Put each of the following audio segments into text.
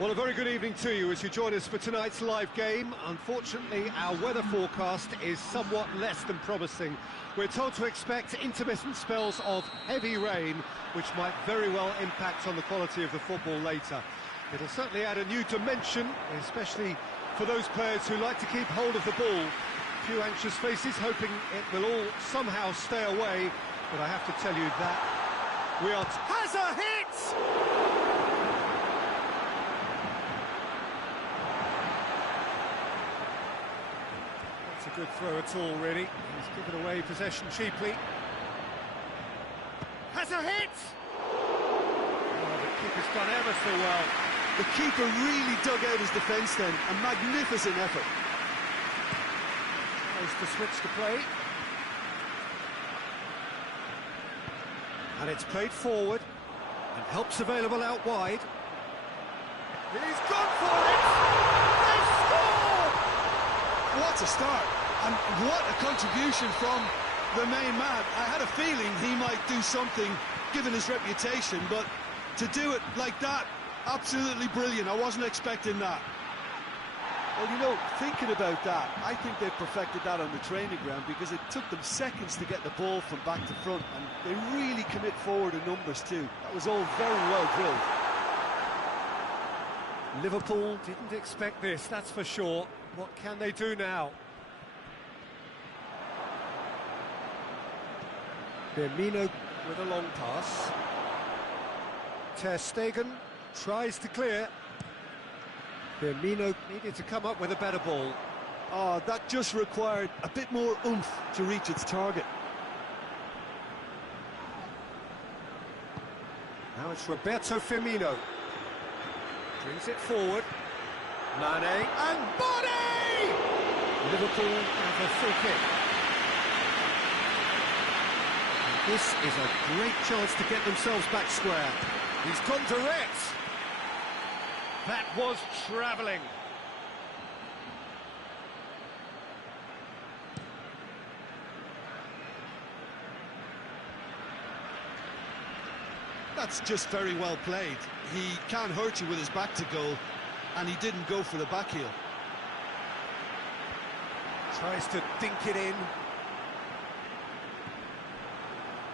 Well, a very good evening to you as you join us for tonight's live game. Unfortunately, our weather forecast is somewhat less than promising. We're told to expect intermittent spells of heavy rain, which might very well impact on the quality of the football later. It'll certainly add a new dimension, especially for those players who like to keep hold of the ball. A few anxious faces hoping it will all somehow stay away, but I have to tell you that we are... Has a hit! A good throw at all, really. He's given away possession cheaply. Has a hit! Oh, the keeper's done ever so well. The keeper really dug out his defence then. A magnificent effort. Tries to switch the play. And it's played forward. And help's available out wide. He's gone for it! They score! What a start! And what a contribution from the main man. I had a feeling he might do something, given his reputation, but to do it like that, absolutely brilliant. I wasn't expecting that. Well, you know, thinking about that, I think they've perfected that on the training ground because it took them seconds to get the ball from back to front, and they really commit forward in numbers too. That was all very well drilled. Liverpool didn't expect this, that's for sure. What can they do now? Firmino with a long pass. Ter Stegen tries to clear. Firmino needed to come up with a better ball. Oh, that just required a bit more oomph to reach its target. Now it's Roberto Firmino. Brings it forward. Mane and Body! Liverpool have a free kick. This is a great chance to get themselves back square. He's gone direct. That was travelling. That's just very well played. He can't hurt you with his back to goal, and he didn't go for the back heel. Tries to dink it in.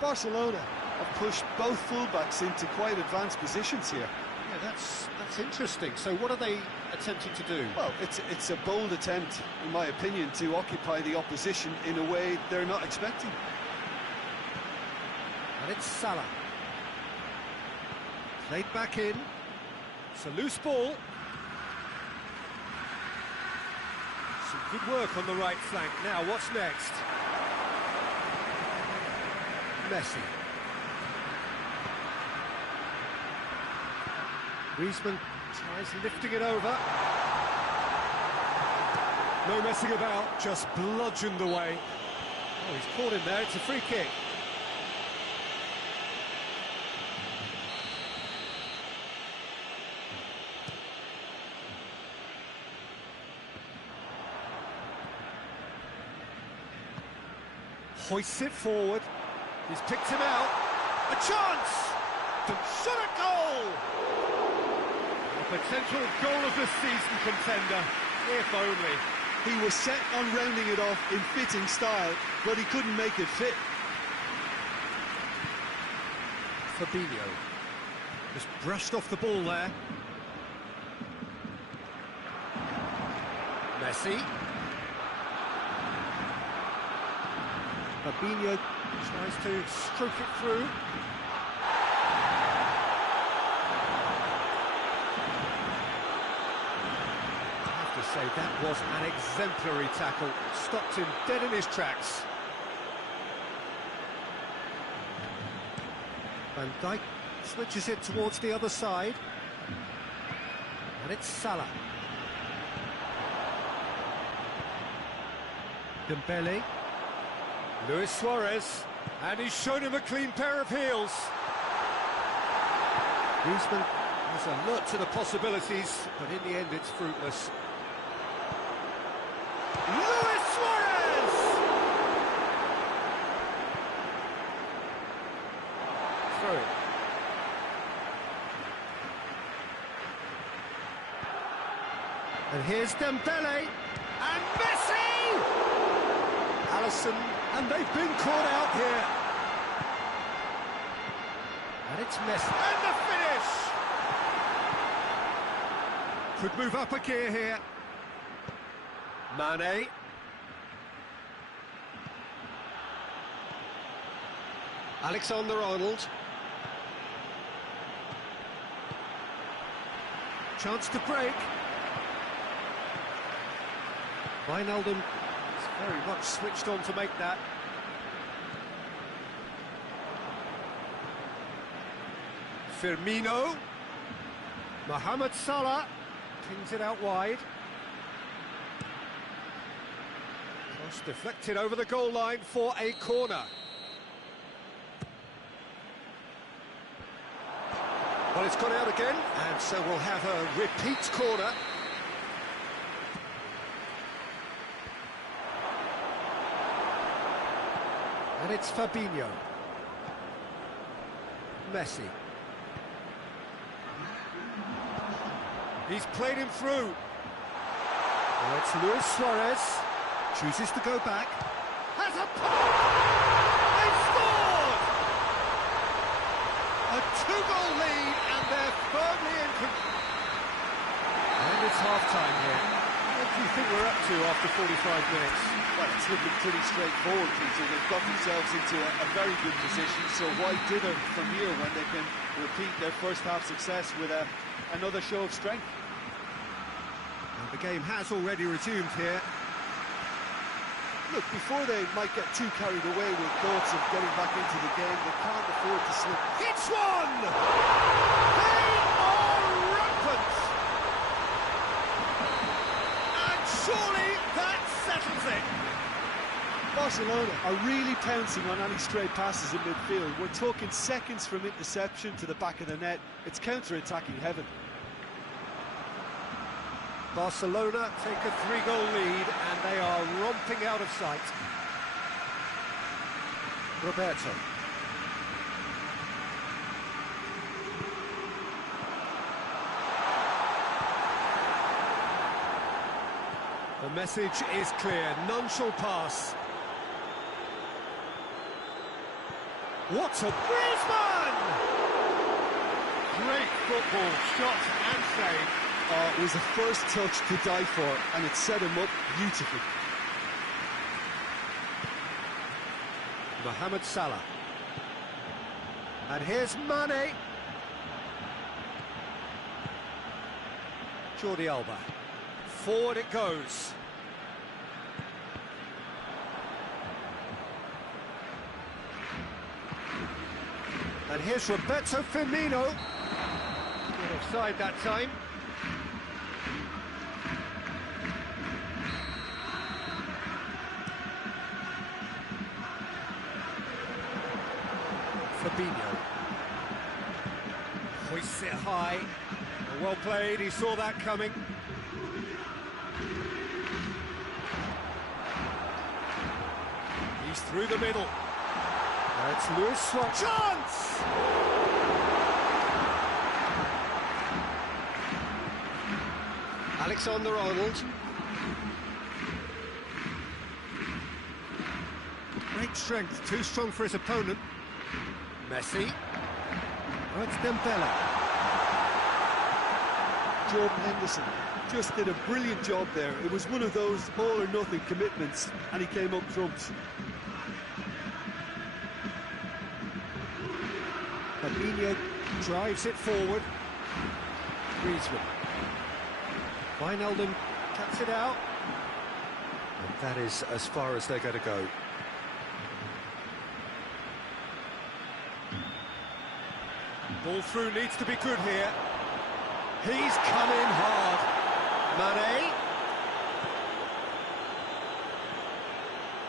Barcelona have pushed both fullbacks into quite advanced positions here. Yeah, that's interesting. So what are they attempting to do? Well, it's a bold attempt, in my opinion, to occupy the opposition in a way they're not expecting. And it's Salah. Played back in. It's a loose ball. Some good work on the right flank. Now, what's next? Messi. Griezmann tries lifting it over. No messing about, just bludgeoned away. Oh, he's caught him there, it's a free kick. Hoists it forward. He's picked him out. A chance! Shot a goal! A potential goal of the season contender, if only. He was set on rounding it off in fitting style, but he couldn't make it fit. Fabinho just brushed off the ball there. Messi. Fabinho tries to stroke it through. I have to say, that was an exemplary tackle. Stopped him dead in his tracks. Van Dijk switches it towards the other side. And it's Salah. Dembele. Luis Suarez, and he's shown him a clean pair of heels. Griezmann has alert to the possibilities, but in the end it's fruitless. Luis Suarez! Through. And here's Dembele, and Messi! Alisson, and they've been caught out here. And it's Messi, and the finish! Could move up a gear here. Mane. Alexander-Arnold. Chance to break. Wijnaldum is very much switched on to make that. Firmino. Mohamed Salah pings it out wide. Cross deflected over the goal line for a corner. Well, it's gone out again, and so we'll have a repeat corner. And it's Fabinho. Messi. He's played him through. Well, it's Luis Suarez. Chooses to go back. Has a pop! They scored! A two-goal lead, and they're firmly in control. And it's half-time here. What do you think we're up to after 45 minutes? Well, it's looking pretty straightforward, Peter. They've got themselves into a very good position, so why dither from here when they can repeat their first-half success with another show of strength? And the game has already resumed here. Look, before they might get too carried away with thoughts of getting back into the game, they can't afford to slip. Hits one! They are rampant! And surely that settles it. Barcelona are really pouncing on any stray passes in midfield. We're talking seconds from interception to the back of the net. It's counter-attacking heaven. Barcelona take a 3-goal lead, and they are romping out of sight. Roberto. The message is clear, none shall pass. What a Griezmann! Great football, shot and save. It was the first touch to die for, and it set him up beautifully. Mohamed Salah. And here's Mane. Jordi Alba. Forward it goes. And here's Roberto Firmino. Got offside that time. Fabinho hoists it high. Well played, he saw that coming. He's through the middle. That's Luis Suarez. Chance! Alexander-Arnold. Great strength, too strong for his opponent. Messi. Oh, it's Dembele. Jordan Henderson just did a brilliant job there. It was one of those all-or-nothing commitments, and he came up trumps. Fabinho drives it forward. Griezmann. Wijnaldum cuts it out. And that is as far as they're going to go. Ball through needs to be good here. He's come in hard. Mane.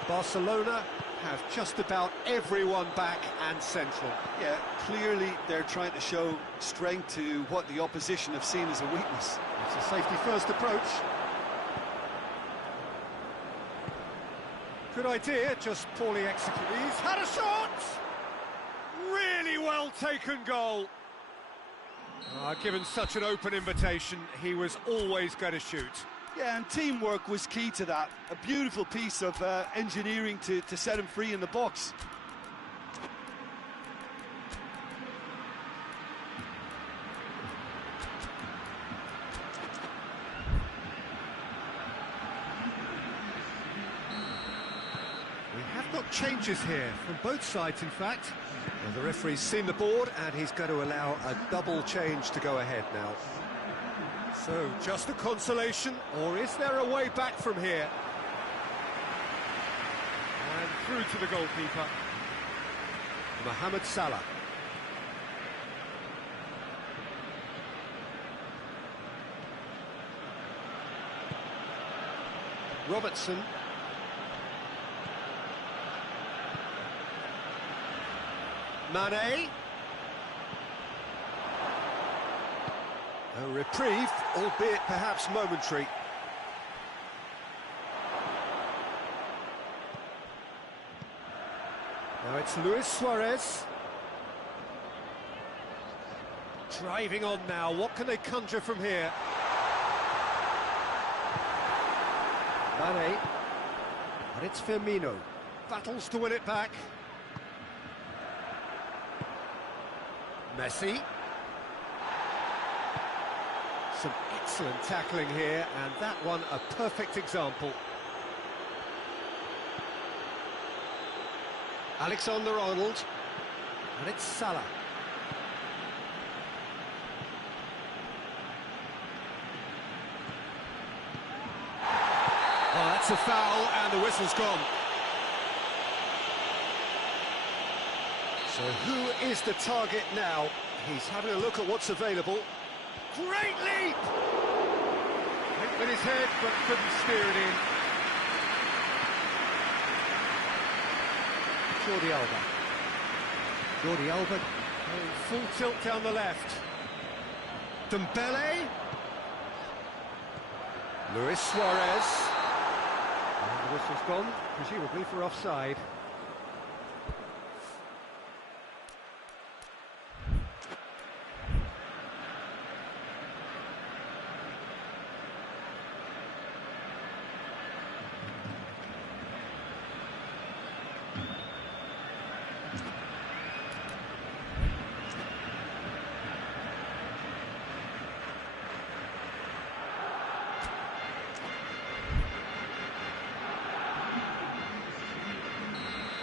Barcelona have just about everyone back and central. Yeah, clearly they're trying to show strength to what the opposition have seen as a weakness. It's a safety-first approach. Good idea, just poorly executed. He's had a shot! Really well-taken goal. Given such an open invitation, he was always going to shoot. Yeah, and teamwork was key to that. A beautiful piece of engineering to set him free in the box. We have got changes here from both sides, in fact. Well, the referee's seen the board and he's going to allow a double change to go ahead now. So, just a consolation, or is there a way back from here? And through to the goalkeeper, Mohamed Salah. Robertson. Mane. A reprieve, albeit perhaps momentary. Now it's Luis Suarez. Driving on now, what can they conjure from here? Mane. And it's Firmino. Battles to win it back. Messi. Some excellent tackling here, and that one a perfect example. Alexander-Arnold, and it's Salah. Oh, that's a foul, and the whistle's gone. So who is the target now? He's having a look at what's available. Great leap! Hit with his head, but couldn't steer it in. Jordi Alba. Jordi Alba, full tilt down the left. Dembele. Luis Suarez. And the whistle's gone, presumably for offside.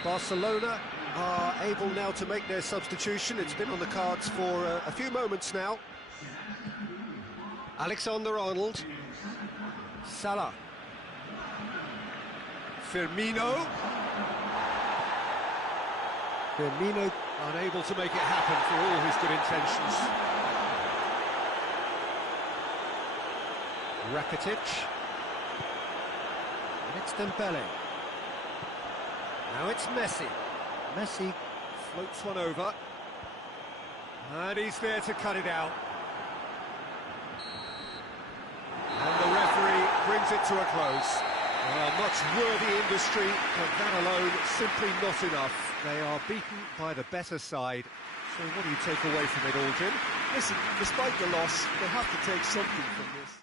Barcelona are able now to make their substitution. It's been on the cards for a few moments now. Alexander-Arnold. Salah. Firmino. Firmino unable to make it happen for all his good intentions. Rakitic. And it's Dembele. Now it's Messi. Messi floats one over. And he's there to cut it out. And the referee brings it to a close. A much worthy industry, but that alone simply not enough. They are beaten by the better side. So what do you take away from it all, Jim? Listen, despite the loss, they have to take something from this.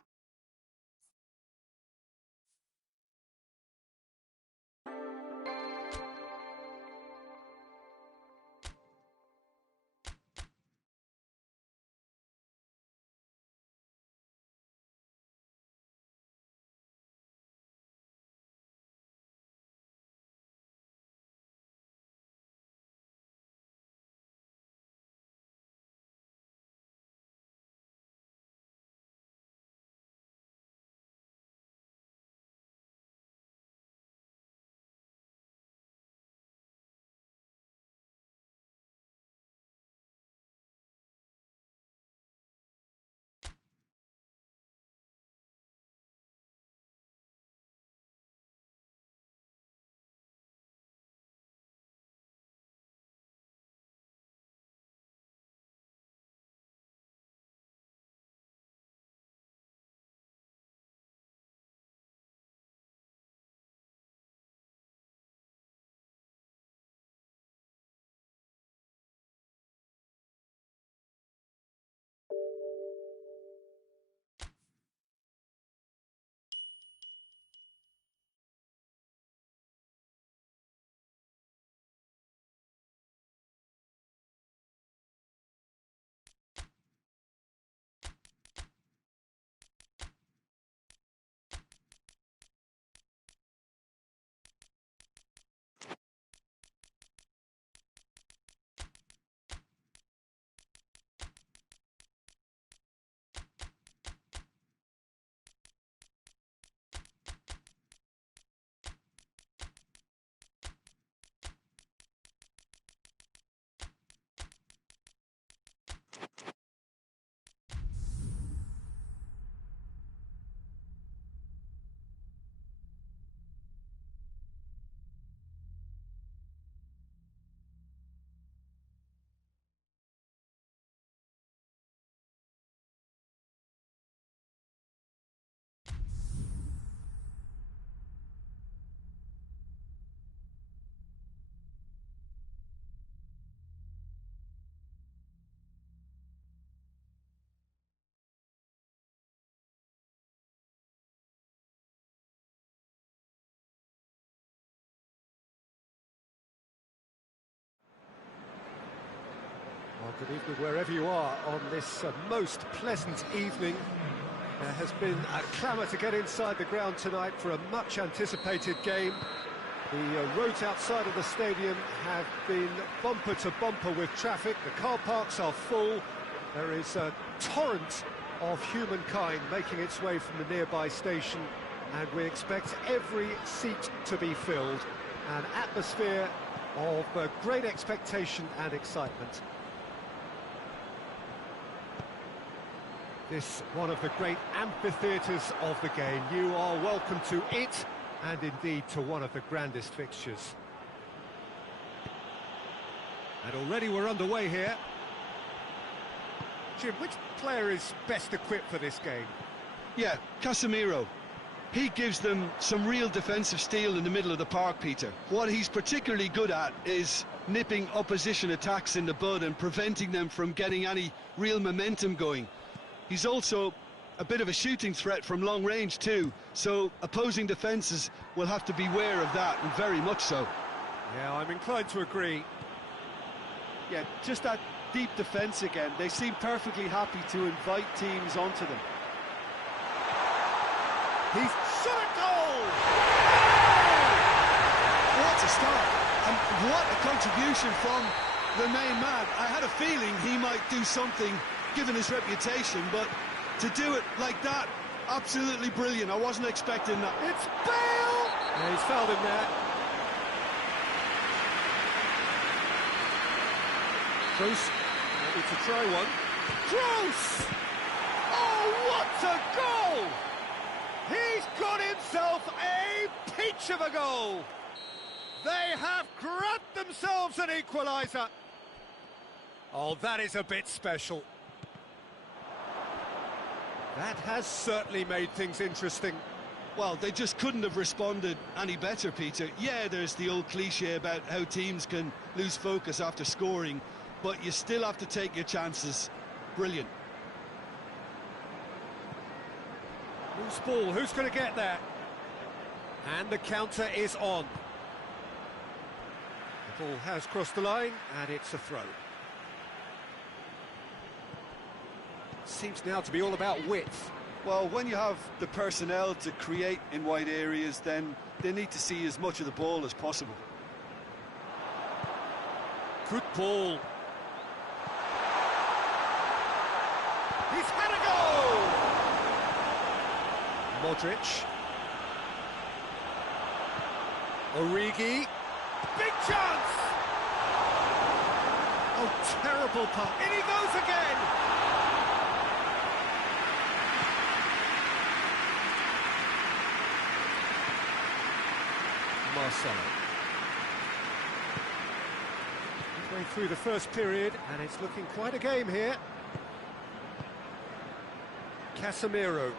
Good evening wherever you are on this most pleasant evening. There has been a clamour to get inside the ground tonight for a much anticipated game. The roads outside of the stadium have been bumper to bumper with traffic. The car parks are full. There is a torrent of humankind making its way from the nearby station, and we expect every seat to be filled. An atmosphere of great expectation and excitement. This one of the great amphitheatres of the game. You are welcome to it, and indeed to one of the grandest fixtures. And already we're underway here. Jim, which player is best equipped for this game? Yeah, Casemiro. He gives them some real defensive steel in the middle of the park, Peter. What he's particularly good at is nipping opposition attacks in the bud and preventing them from getting any real momentum going. He's also a bit of a shooting threat from long range too, so opposing defences will have to beware of that, and very much so. Yeah, I'm inclined to agree. Yeah, just that deep defence again. They seem perfectly happy to invite teams onto them. He's shot a goal! What a start, and what a contribution from the main man. I had a feeling he might do something given his reputation, but to do it like that, absolutely brilliant. I wasn't expecting that. It's Bale! Yeah, he's fouled him there. Kroos, ready to try one. Kroos! Oh, what a goal! He's got himself a peach of a goal! They have grabbed themselves an equaliser. Oh, that is a bit special. That has certainly made things interesting. Well, they just couldn't have responded any better, Peter. Yeah, there's the old cliche about how teams can lose focus after scoring, but you still have to take your chances. Brilliant. Loose ball, who's going to get that? And the counter is on. The ball has crossed the line, and it's a throw. Seems now to be all about width. Well, when you have the personnel to create in wide areas, then they need to see as much of the ball as possible. Good ball. He's had a goal! Modric. Origi. Big chance! Oh, terrible punt. In he goes again! Marcelo. Midway through the first period, and it's looking quite a game here. Casemiro.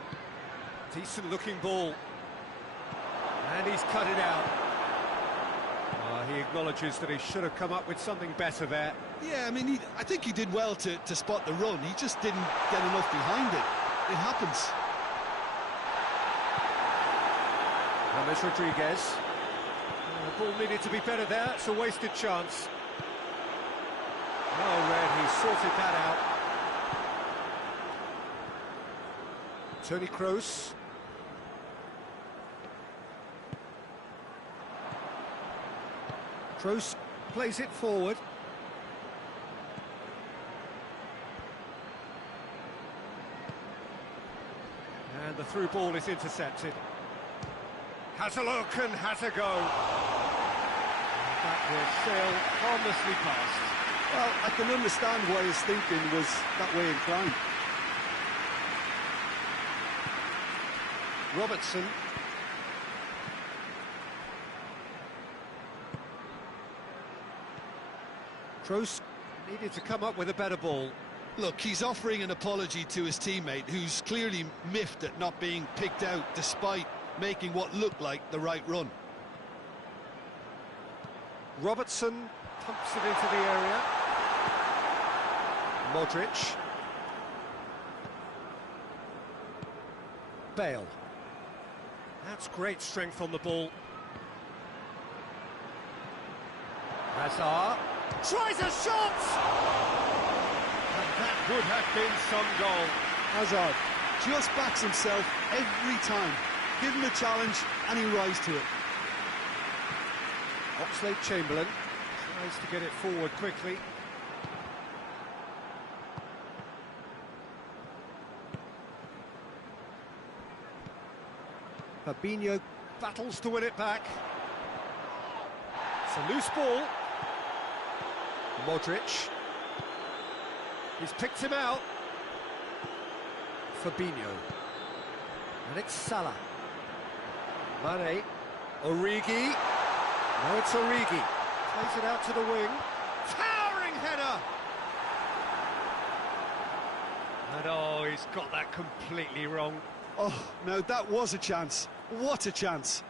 Decent looking ball. And he's cut it out. He acknowledges that he should have come up with something better there. Yeah, I mean, I think he did well to spot the run. He just didn't get enough behind it. It happens. James Rodriguez. The ball needed to be better there. It's a wasted chance. Well read, he sorted that out. Toni Kroos. Kroos plays it forward. And the through ball is intercepted. Has a look and has a go. And that will sail harmlessly past. Well, I can understand why his thinking was that way inclined. Robertson. Kroos needed to come up with a better ball. Look, he's offering an apology to his teammate, who's clearly miffed at not being picked out despite making what looked like the right run. Robertson pumps it into the area. Modric. Bale. That's great strength on the ball. Hazard tries a shot! That would have been some goal. Hazard just backs himself every time. Give him a challenge and he rise to it. Oxlade-Chamberlain tries to get it forward quickly. Fabinho battles to win it back. It's a loose ball. Modric. He's picked him out. Fabinho. And it's Salah. Mane. Origi. No, it's Origi. Plays it out to the wing. Towering header! And oh, he's got that completely wrong. Oh, now that was a chance. What a chance.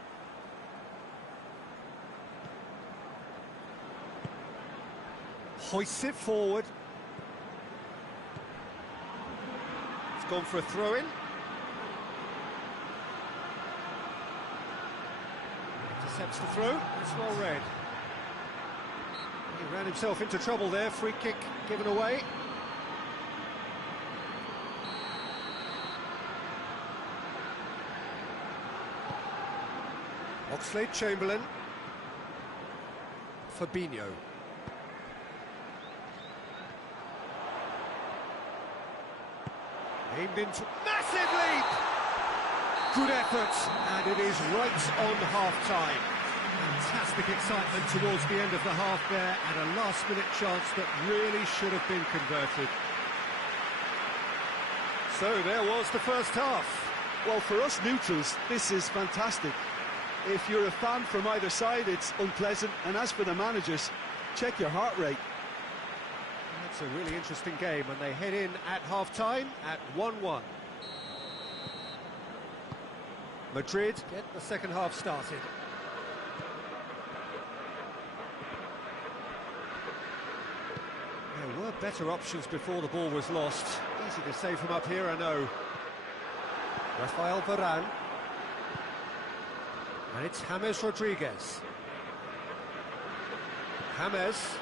Hoists it forward. It's gone for a throw-in. Intercepts the throw. It's well read. He ran himself into trouble there. Free kick given away. Oxlade-Chamberlain. Fabinho. Aimed into... Massive leap! Good effort, and it is right on half-time. Fantastic excitement towards the end of the half there, and a last-minute chance that really should have been converted. So there was the first half. Well, for us neutrals, this is fantastic. If you're a fan from either side, it's unpleasant, and as for the managers, check your heart rate. That's a really interesting game, and they head in at half-time at 1-1. Madrid get the second half started. There were better options before the ball was lost. Easy to say from up here, I know. Rafael Varane. And it's James Rodriguez. James.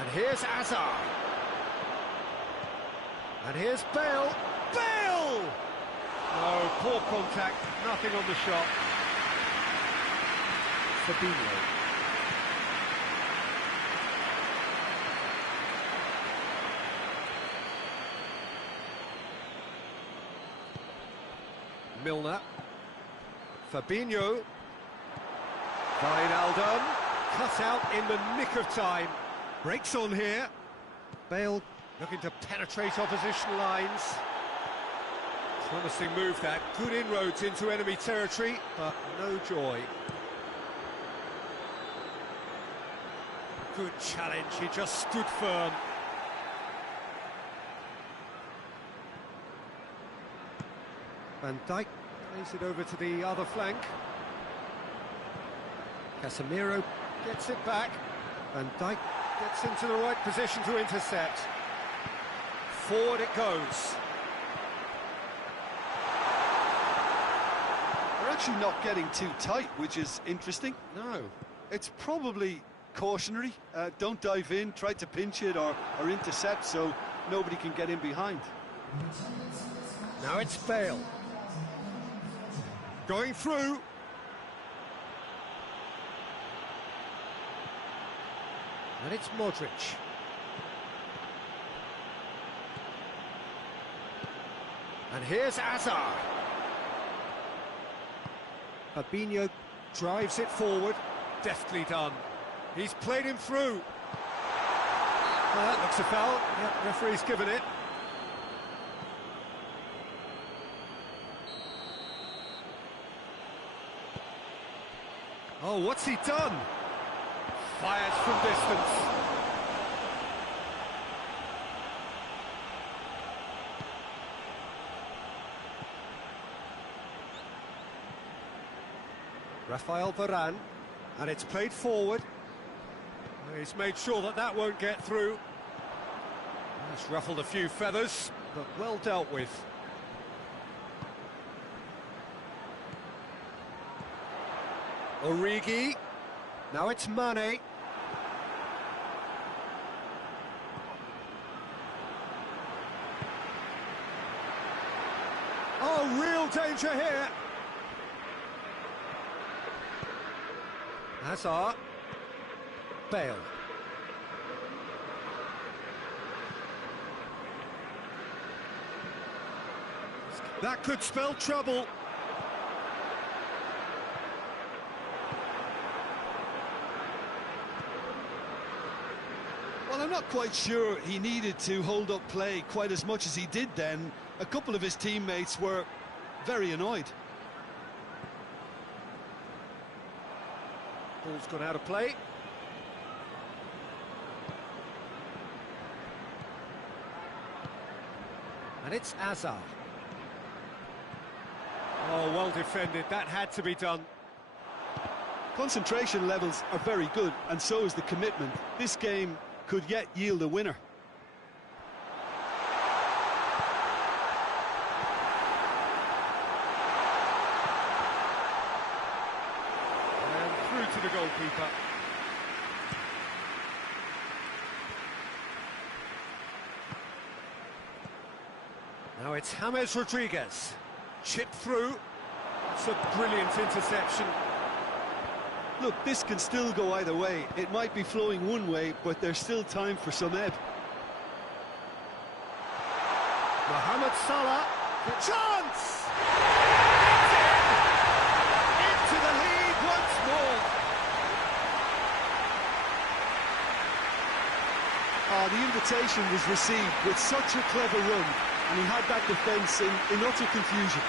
And here's Hazard. And here's Bale. Bale! No, poor contact, nothing on the shot. Fabinho. Milner. Fabinho. Wijnaldum. Cut out in the nick of time. Breaks on here. Bale looking to penetrate opposition lines. Promising move that. Good inroads into enemy territory, but no joy. Good challenge, he just stood firm. Van Dijk plays it over to the other flank. Casemiro gets it back. Van Dijk gets into the right position to intercept. Forward it goes. They're actually not getting too tight, which is interesting. No. It's probably cautionary. Don't dive in, try to pinch it or intercept so nobody can get in behind. Now it's Bale. Going through. And it's Modric. And here's Hazard. Fabinho drives it forward. Deftly done. He's played him through. Well, that looks a foul. Yep, referee's given it. Oh, what's he done? Fires from distance. Rafael Varane, and it's played forward. He's made sure that that won't get through. It's ruffled a few feathers, but well dealt with. Origi. Now it's Mane. danger here. Hazard. Bale. That could spell trouble. Well, I'm not quite sure he needed to hold up play quite as much as he did then. A couple of his teammates were very annoyed. Ball's gone out of play. And it's Hazard. Oh, well defended. That had to be done. Concentration levels are very good, and so is the commitment. This game could yet yield a winner. And through to the goalkeeper. Now it's James Rodriguez. Chip through. It's a brilliant interception. Look, this can still go either way. It might be flowing one way, but there's still time for some ebb. Mohamed Salah, the chance! Into the lead once more. The invitation was received with such a clever run, and he had that defence in utter confusion.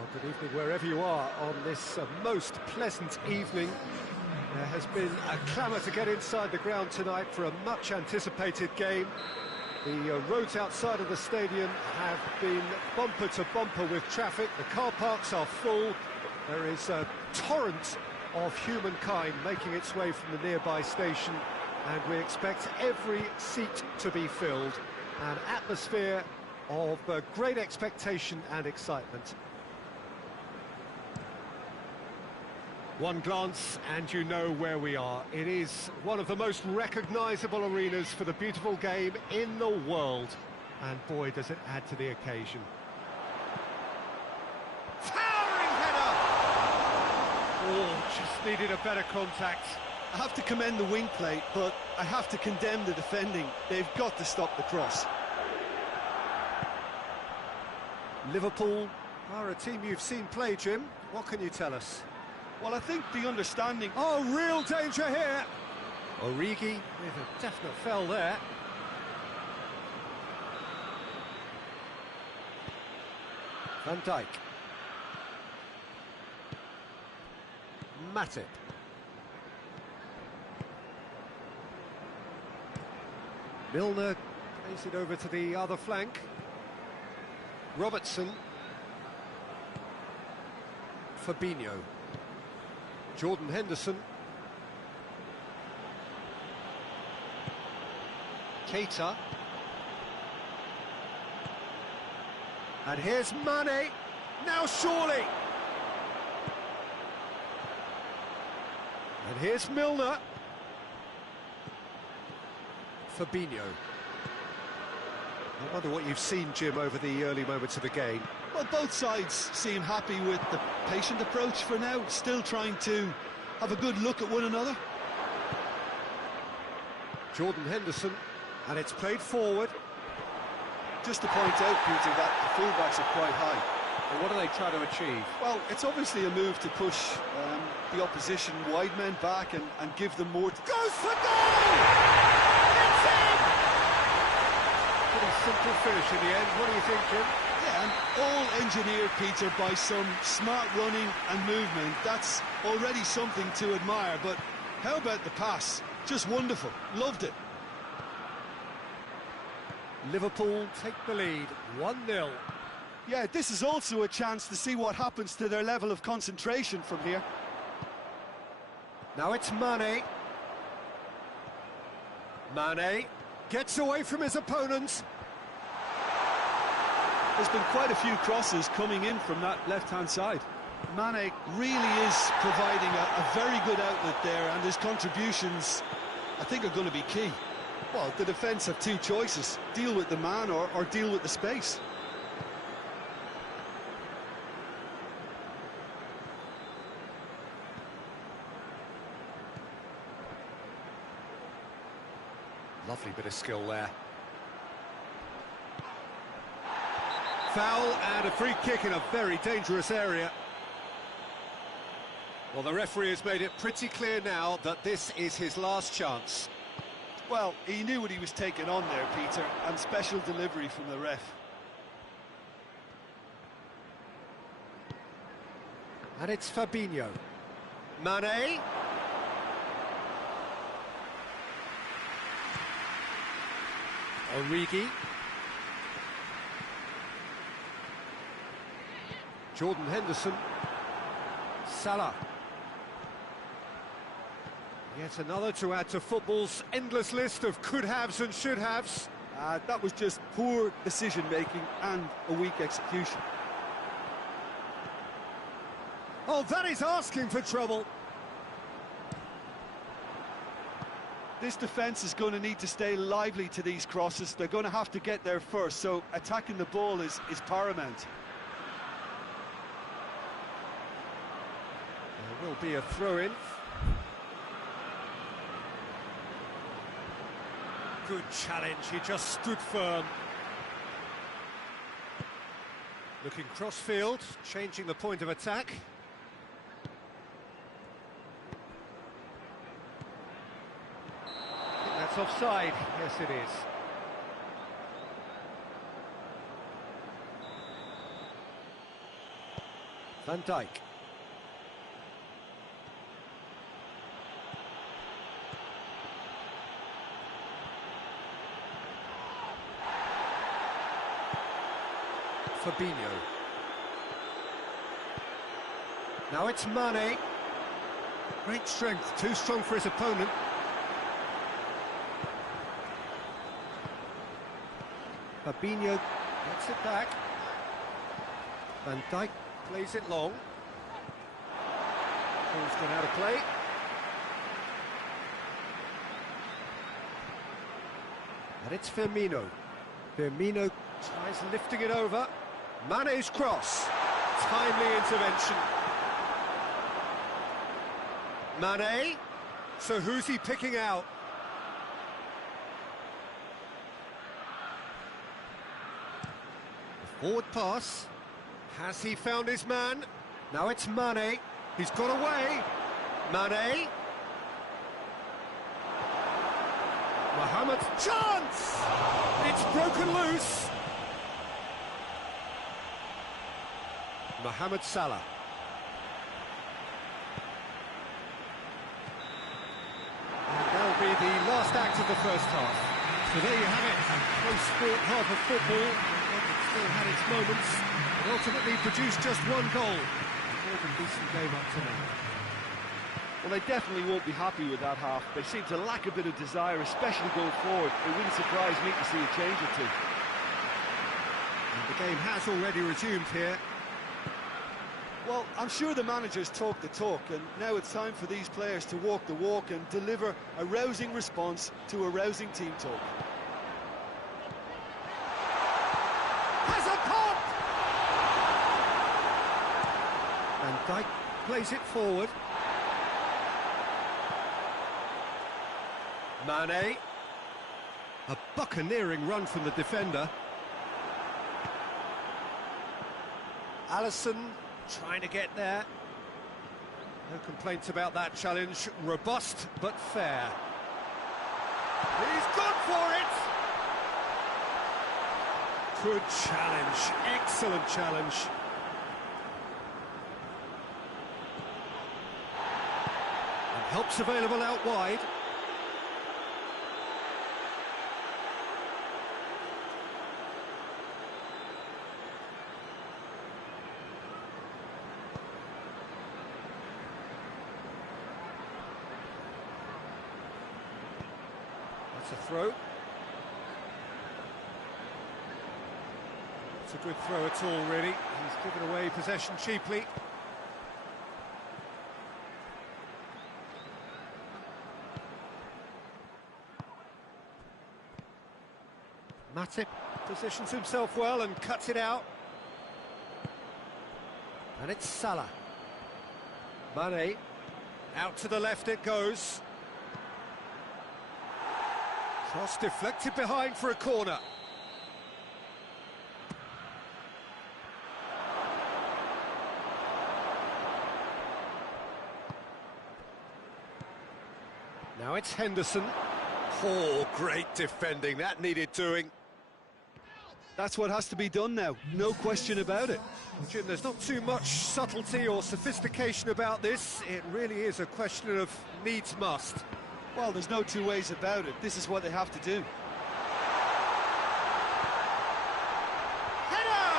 Well, good evening wherever you are on this most pleasant evening. There has been a clamour to get inside the ground tonight for a much-anticipated game. The roads outside of the stadium have been bumper to bumper with traffic. The car parks are full. There is a torrent of humankind making its way from the nearby station, and we expect every seat to be filled. An atmosphere of great expectation and excitement. One glance and you know where we are. It is one of the most recognisable arenas for the beautiful game in the world. And boy, does it add to the occasion. Towering header! Oh, just needed a better contact. I have to commend the wing play, but I have to condemn the defending. They've got to stop the cross. Liverpool are a team you've seen play, Jim. What can you tell us? Well, I think the understanding... Oh, real danger here! Origi with a definite foul there. Van Dijk. Matip. Milner plays it over to the other flank. Robertson. Fabinho. Jordan Henderson. Keita. And here's Mane. Now surely. And here's Milner. Fabinho. I wonder what you've seen, Jim, over the early moments of the game. Well, both sides seem happy with the patient approach for now, still trying to have a good look at one another. Jordan Henderson, and it's played forward. Just to point out, Peter, that the fullbacks are quite high. And what do they try to achieve? Well, it's obviously a move to push the opposition wide men back and give them more... Goes for goal! It's in! Pretty simple finish in the end. What do you think, Jim? Yeah, and all engineered, Peter, by some smart running and movement. That's already something to admire, but how about the pass? Just wonderful. Loved it. Liverpool take the lead, 1-0. Yeah, this is also a chance to see what happens to their level of concentration from here. Now it's Mane. Mane gets away from his opponents. There's been quite a few crosses coming in from that left-hand side. Mane really is providing a very good outlet there, and his contributions, I think, are going to be key. Well, the defence have two choices: deal with the man or deal with the space. Lovely bit of skill there. Foul and a free kick in a very dangerous area. Well, the referee has made it pretty clear now that this is his last chance. Well, he knew what he was taking on there, Peter, and special delivery from the ref. And it's Fabinho. Mane. Origi. Jordan Henderson. Salah. Yet another to add to football's endless list of could-haves and should-haves. That was just poor decision-making and a weak execution. Oh, that is asking for trouble. This defence is going to need to stay lively to these crosses. They're going to have to get there first, so attacking the ball is paramount. There will be a throw-in. Good challenge, he just stood firm. Looking cross-field, changing the point of attack. I think that's offside, yes it is. Van Dijk. Fabinho. Now it's Mane. Great strength, too strong for his opponent. Fabinho gets it back. Van Dijk plays it long. Ball's gone out of play. And it's Firmino. Firmino tries lifting it over. Mane's cross. Timely intervention. Mane. So who's he picking out? The forward pass. Has he found his man? Now it's Mane. He's got away. Mane. Mohamed's chance! It's broken loose. Mohamed Salah. And that'll be the last act of the first half. So there you have it, a close fought half of football. It still had its moments, but ultimately produced just one goal. A more than decent game up to now. Well, they definitely won't be happy with that half. They seem to lack a bit of desire, especially going forward. It wouldn't surprise me to see a change or two. And the game has already resumed here. Well, I'm sure the managers talk the talk, and now it's time for these players to walk the walk and deliver a rousing response to a rousing team talk. Has a pop! And Dijk plays it forward. Mane. A buccaneering run from the defender. Alisson trying to get there. No complaints about that challenge. Robust but fair. He's gone for it! Good challenge. Excellent challenge. And help's available out wide. That's a throw. It's a good throw at all, really. He's given away possession cheaply. Matip positions himself well and cuts it out. And it's Salah. Mane. Out to the left it goes. Cross deflected behind for a corner. Now it's Henderson. Oh, great defending. That needed doing. That's what has to be done now, no question about it. Jim, there's not too much subtlety or sophistication about this. It really is a question of needs must. Well, there's no two ways about it. This is what they have to do. Header!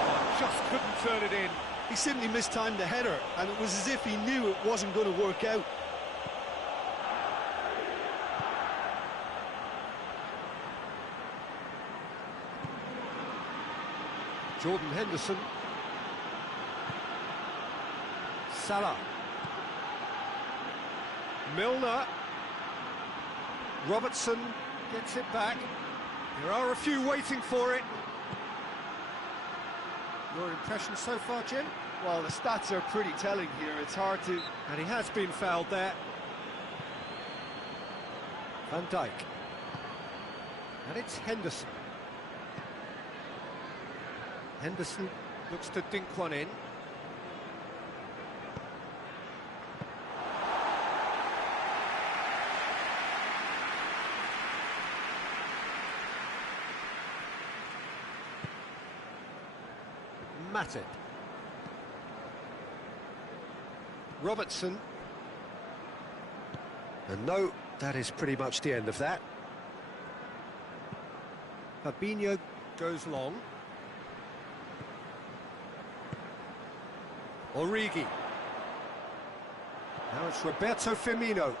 Oh, just couldn't turn it in. He simply mistimed the header, and it was as if he knew it wasn't going to work out. Jordan Henderson. Salah. Milner. Robertson gets it back. There are a few waiting for it. Your impression so far, Jim? Well, the stats are pretty telling here. It's hard to... And he has been fouled there. Van Dijk. And it's Henderson. Henderson looks to dink one in. Matip. Robertson. And no, that is pretty much the end of that. Fabinho goes long. Origi. Now it's Roberto Firmino.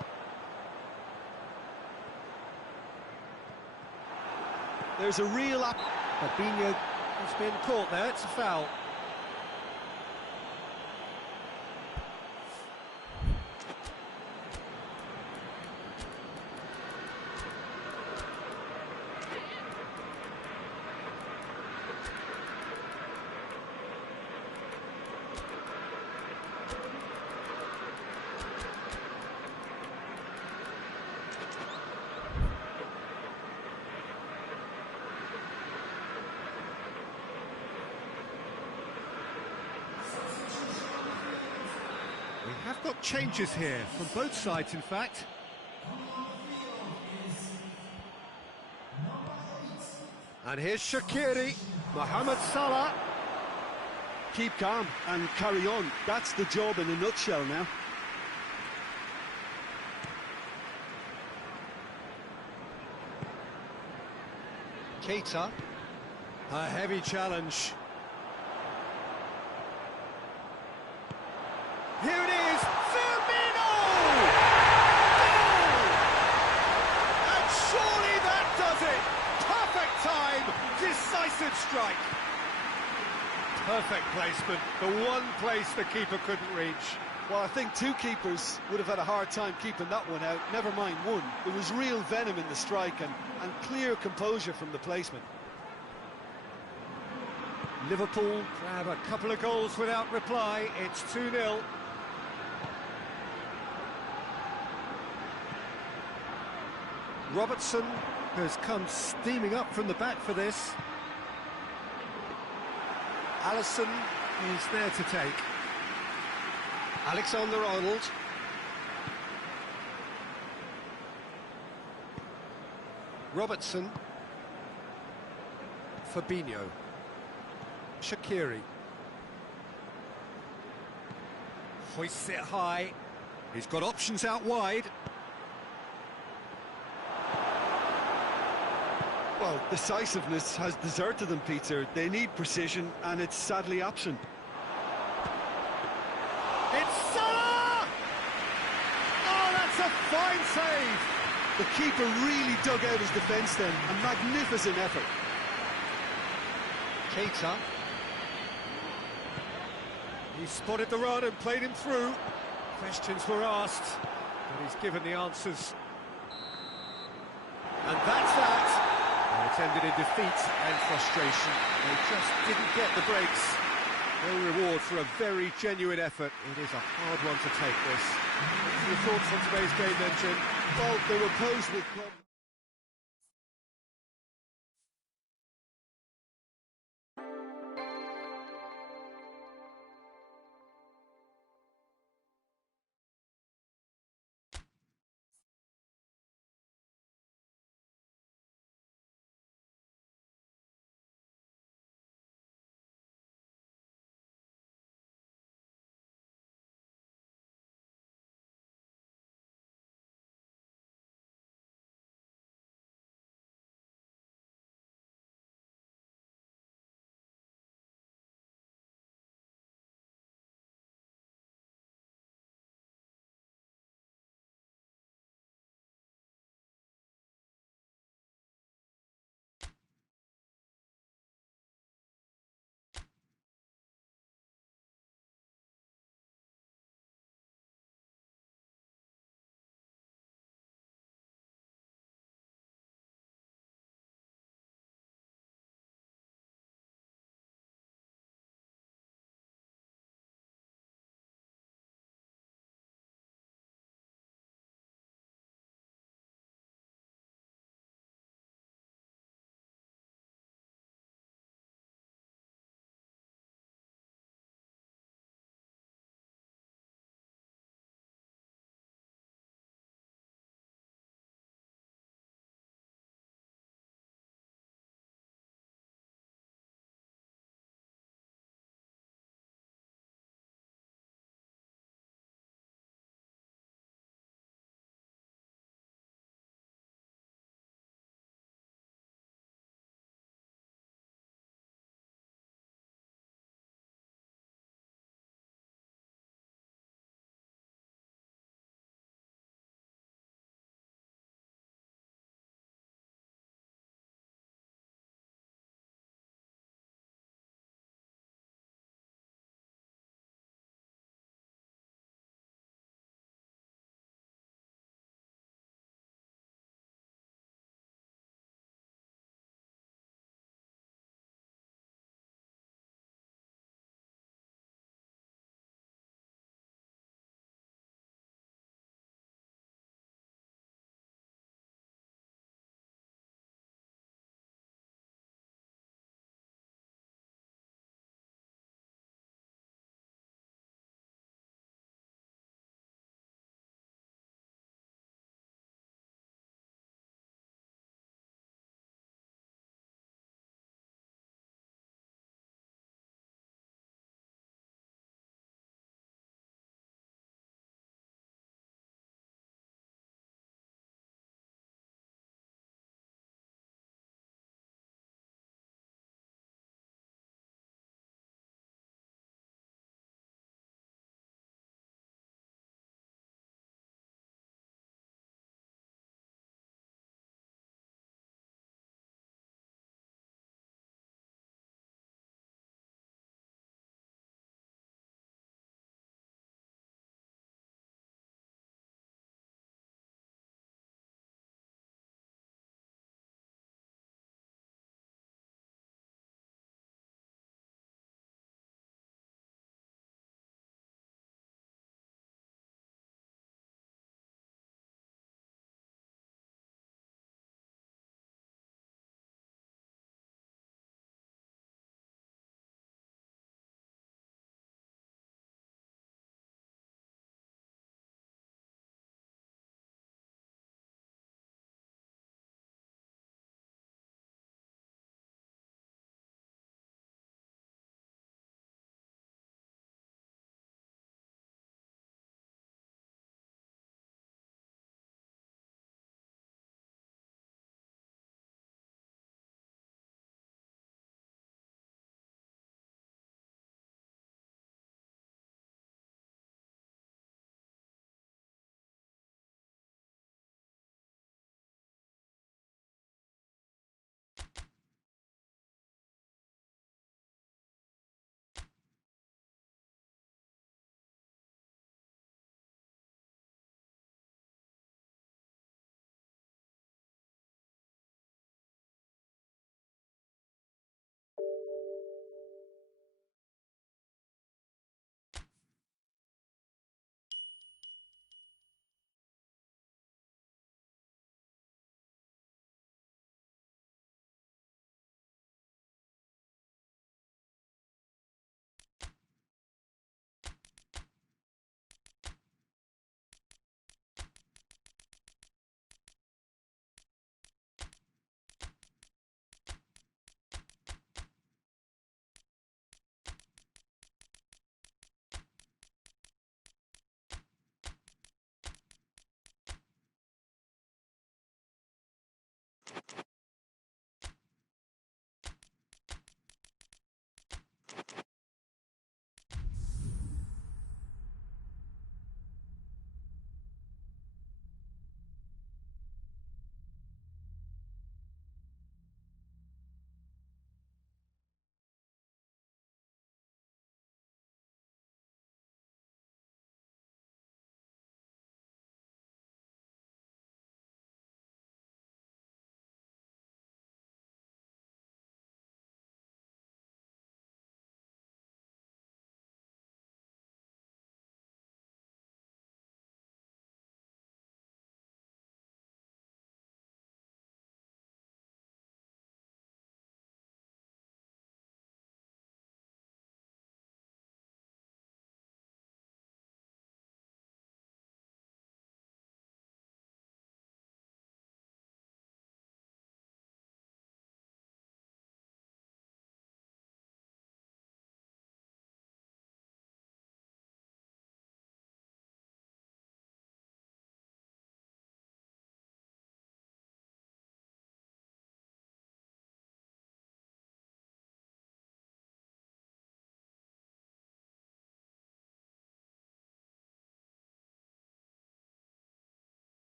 There's a real up. Fabinho has been caught there, it's a foul. We have got changes here, from both sides in fact. And here's Shaqiri, Mohamed Salah. Keep calm and carry on. That's the job in a nutshell now. Keita. A heavy challenge. Here it is, Firmino! Goal! And surely that does it! Perfect time, decisive strike. Perfect placement, the one place the keeper couldn't reach. Well, I think two keepers would have had a hard time keeping that one out, never mind one. There was real venom in the strike and clear composure from the placement. Liverpool grab a couple of goals without reply, it's 2-0. Robertson has come steaming up from the back for this. Alisson is there to take. Alexander-Arnold. Robertson. Fabinho. Shaqiri. Hoists it high. He's got options out wide. Well, decisiveness has deserted them, Peter. They need precision, and it's sadly absent. It's Salah! Oh, that's a fine save! The keeper really dug out his defence then. A magnificent effort. Keita. He spotted the run and played him through. Questions were asked, but he's given the answers. And that's that. And it's ended in defeat and frustration. They just didn't get the breaks. No reward for a very genuine effort. It is a hard one to take, this. Your thoughts on today's game then, Jim? Well, they were posed with problems.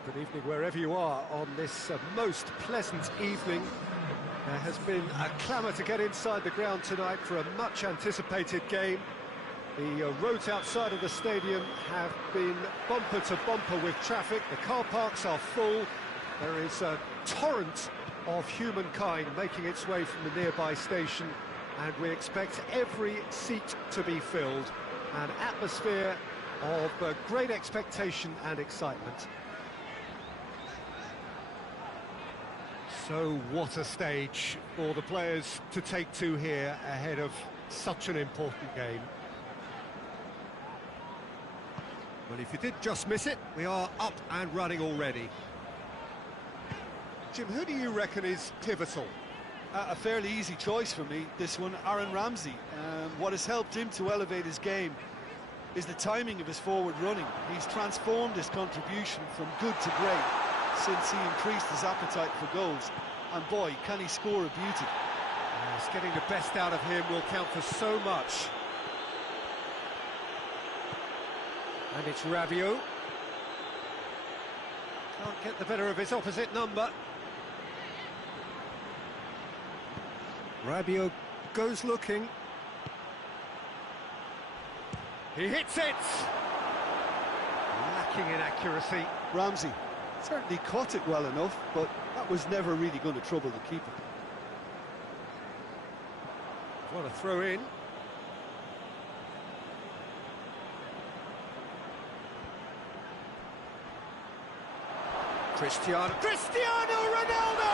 Well, good evening wherever you are on this most pleasant evening. There has been a clamour to get inside the ground tonight for a much anticipated game. The roads outside of the stadium have been bumper to bumper with traffic. The car parks are full. There is a torrent of humankind making its way from the nearby station, and we expect every seat to be filled. An atmosphere of great expectation and excitement. So what a stage for the players to take to here ahead of such an important game. Well, if you did just miss it, we are up and running already. Jim, who do you reckon is pivotal? A fairly easy choice for me, this one, Aaron Ramsey. What has helped him to elevate his game is the timing of his forward running. He's transformed his contribution from good to great since he increased his appetite for goals. And boy, can he score a beauty. Yes, getting the best out of him will count for so much. And it's Rabiot. Can't get the better of his opposite number. Rabiot goes looking. He hits it! Lacking in accuracy. Ramsey certainly caught it well enough, but that was never really going to trouble the keeper. What a throw in. Cristiano Ronaldo!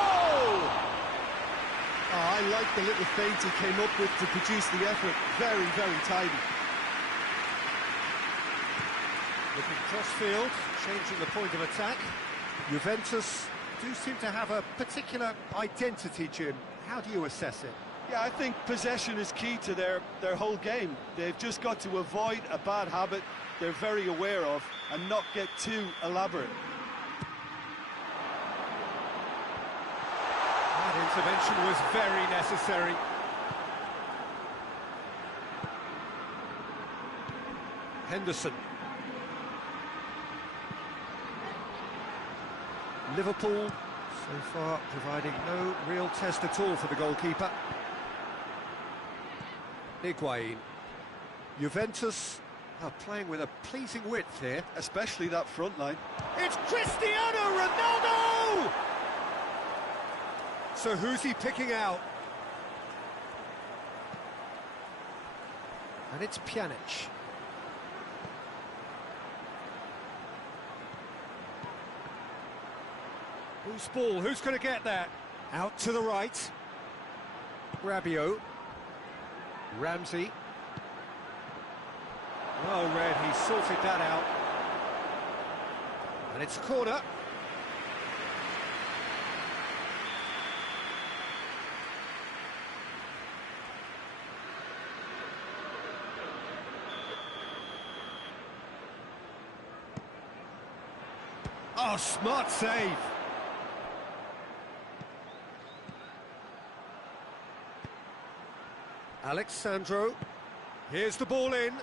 Oh, I like the little feint he came up with to produce the effort. Very, very tidy. Looking cross-field, changing the point of attack. Juventus do seem to have a particular identity, Jim. How do you assess it? Yeah, I think possession is key to their whole game. They've just got to avoid a bad habit they're very aware of and not get too elaborate. That intervention was very necessary. Henderson. Liverpool, so far, providing no real test at all for the goalkeeper. Higuain. Juventus are playing with a pleasing width here. Especially that front line. It's Cristiano Ronaldo! So who's he picking out? And it's Pjanic. Who's ball? Who's going to get that? Out to the right. Rabiot. Ramsey. Well read, he sorted that out. And it's a corner. Oh, smart save. Alexandro. Here's the ball in.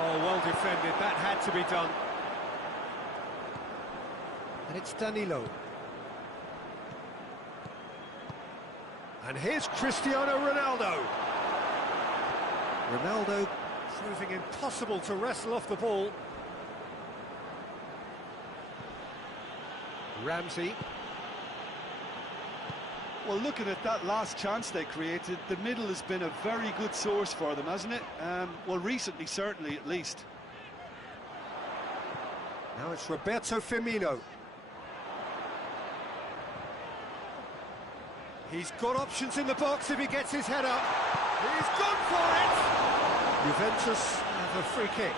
Oh, well defended. That had to be done. And it's Danilo. And here's Cristiano Ronaldo. Ronaldo proving impossible to wrestle off the ball. Ramsey. Well, looking at that last chance they created, the middle has been a very good source for them, hasn't it? Well, recently, certainly, at least. Now it's Roberto Firmino. He's got options in the box if he gets his head up. He's gone for it! Juventus have a free kick.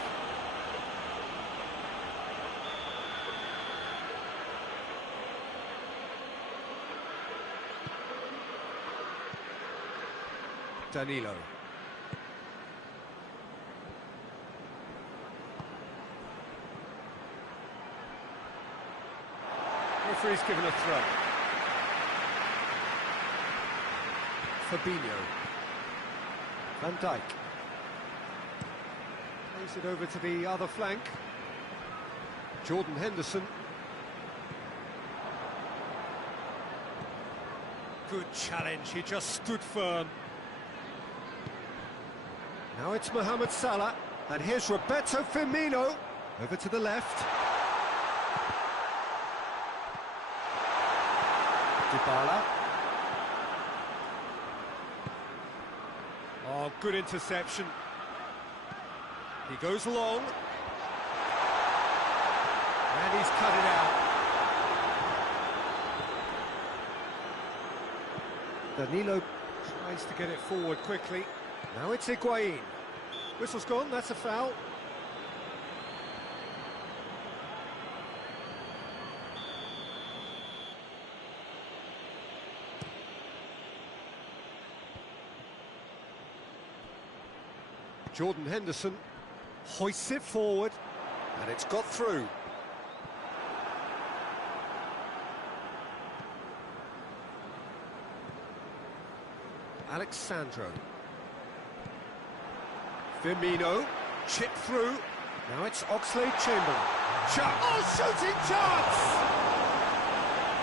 Danilo. Referee's given a throw. Fabinho. Van Dijk. Plays it over to the other flank. Jordan Henderson. Good challenge, he just stood firm. Now it's Mohamed Salah, and here's Roberto Firmino, over to the left. Dybala. Oh, good interception. He goes long. And he's cut it out. Danilo tries to get it forward quickly. Now it's Higuain. Whistle's gone, that's a foul. Jordan Henderson hoists it forward, and it's got through. Alexandro. Firmino, chip through. Now it's Oxlade-Chamberlain. Oh, shooting chance!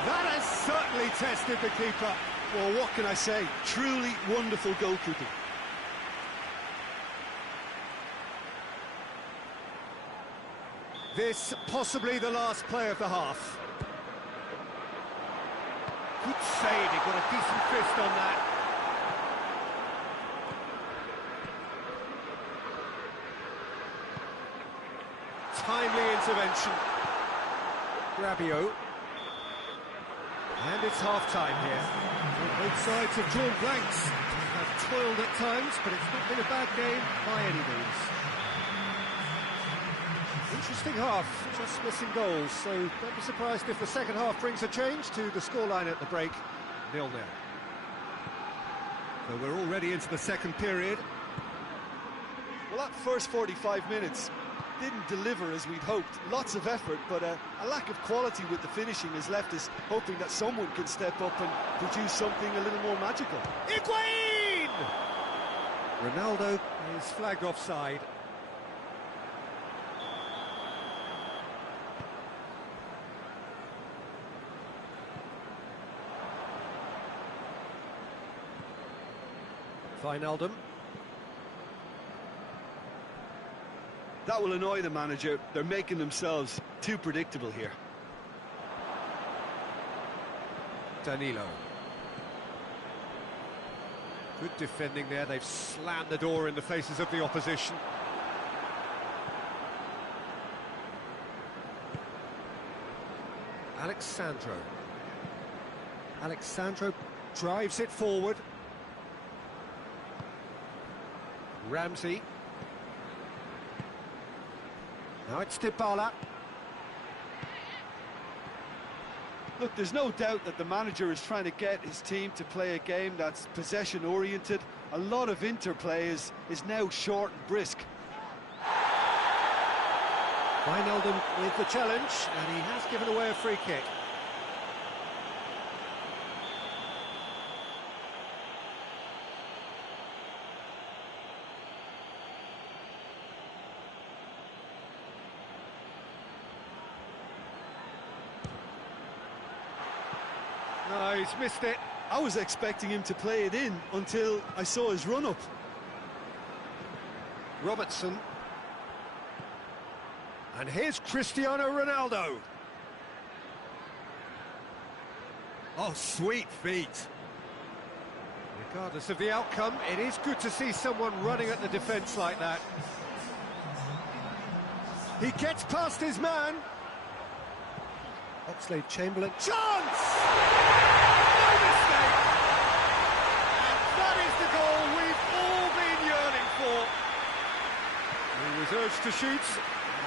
That has certainly tested the keeper. Well, what can I say? Truly wonderful goalkeeping. This possibly the last play of the half. Good save, he got a decent fist on that. Timely intervention. Rabiot. And it's half-time here. Both sides have drawn blanks. Have toiled at times, but it's not been a bad game by any means. Interesting half, just missing goals, so don't be surprised if the second half brings a change to the scoreline at the break, 0-0. So we're already into the second period. Well, that first 45 minutes didn't deliver as we'd hoped. Lots of effort, but a lack of quality with the finishing has left us hoping that someone can step up and produce something a little more magical. Higuain! Ronaldo is flagged offside. Wijnaldum. That will annoy the manager. They're making themselves too predictable here. Danilo. Good defending there. They've slammed the door in the faces of the opposition. Alexandro. Alexandro drives it forward. Ramsey. Now it's Dybala. Look, there's no doubt that the manager is trying to get his team to play a game that's possession-oriented. A lot of interplay is now short and brisk. Wijnaldum with the challenge, and he has given away a free kick. No, he's missed it. I was expecting him to play it in until I saw his run-up. Robertson. And here's Cristiano Ronaldo. Oh, sweet feet. Regardless of the outcome, it is good to see someone running at the defence like that. He gets past his man. Oxlade-Chamberlain. Chance! No mistake! And that is the goal we've all been yearning for. He was urged to shoot,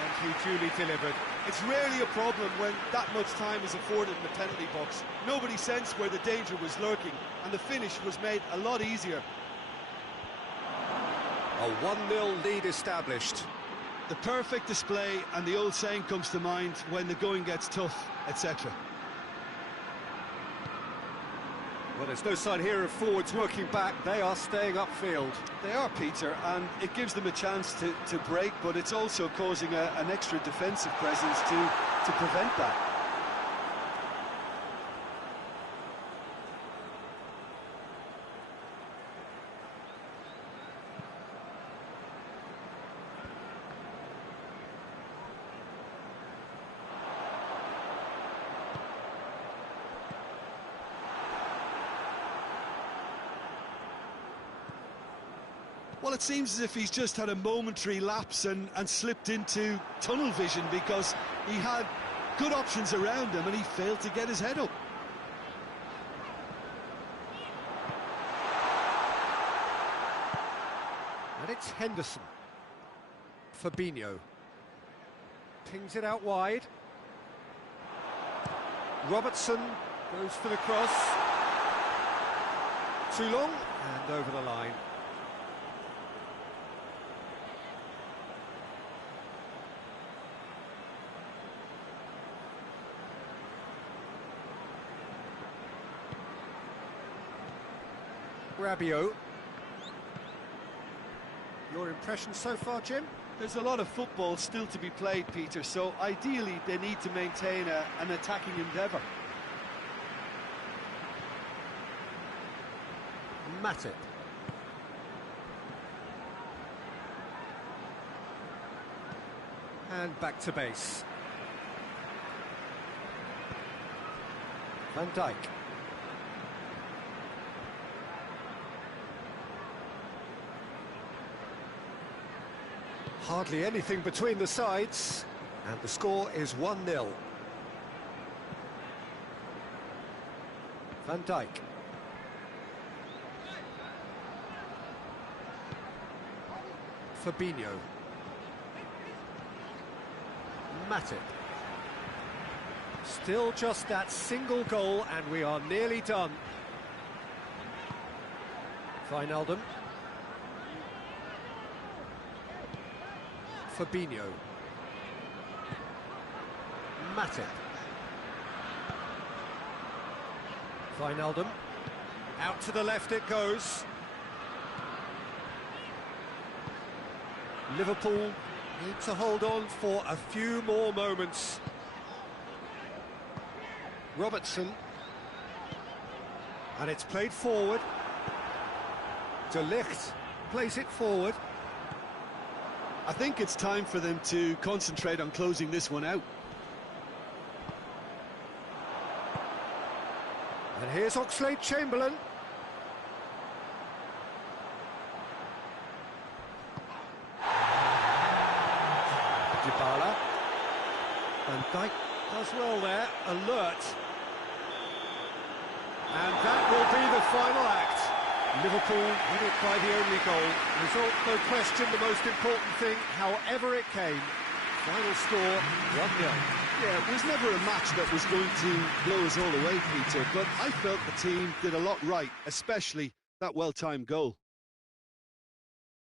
and he duly delivered. It's rarely a problem when that much time is afforded in the penalty box. Nobody sensed where the danger was lurking, and the finish was made a lot easier. A 1-0 lead established. The perfect display, and the old saying comes to mind, when the going gets tough, etc. Well, there's no sign here of forwards working back. They are staying upfield. They are, Peter, and it gives them a chance to break, but it's also causing an extra defensive presence to prevent that. Well, it seems as if he's just had a momentary lapse and slipped into tunnel vision, because he had good options around him and he failed to get his head up. And it's Henderson. Fabinho. Pings it out wide. Robertson goes for the cross. Too long and over the line. Rabiot. Your impression so far, Jim? There's a lot of football still to be played, Peter, so ideally they need to maintain an attacking endeavour. Matip. And back to base. Van Dijk. Hardly anything between the sides, and the score is 1-0. Van Dijk. Fabinho. Matip. Still just that single goal and we are nearly done. Wijnaldum. Fabinho. Matip. Wijnaldum. Out to the left it goes. Liverpool need to hold on for a few more moments. Robertson. And it's played forward. De Ligt plays it forward. I think it's time for them to concentrate on closing this one out. And here's Oxlade-Chamberlain. Dybala. Van Dijk does well there, alert. And that will be the final act. Liverpool win it by the only goal. Result, no question, the most important thing, however it came. Final score, 1-0. Yeah, it was never a match that was going to blow us all away, Peter, but I felt the team did a lot right, especially that well-timed goal.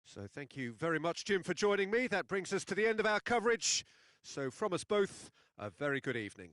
So thank you very much, Jim, for joining me. That brings us to the end of our coverage. So from us both, a very good evening.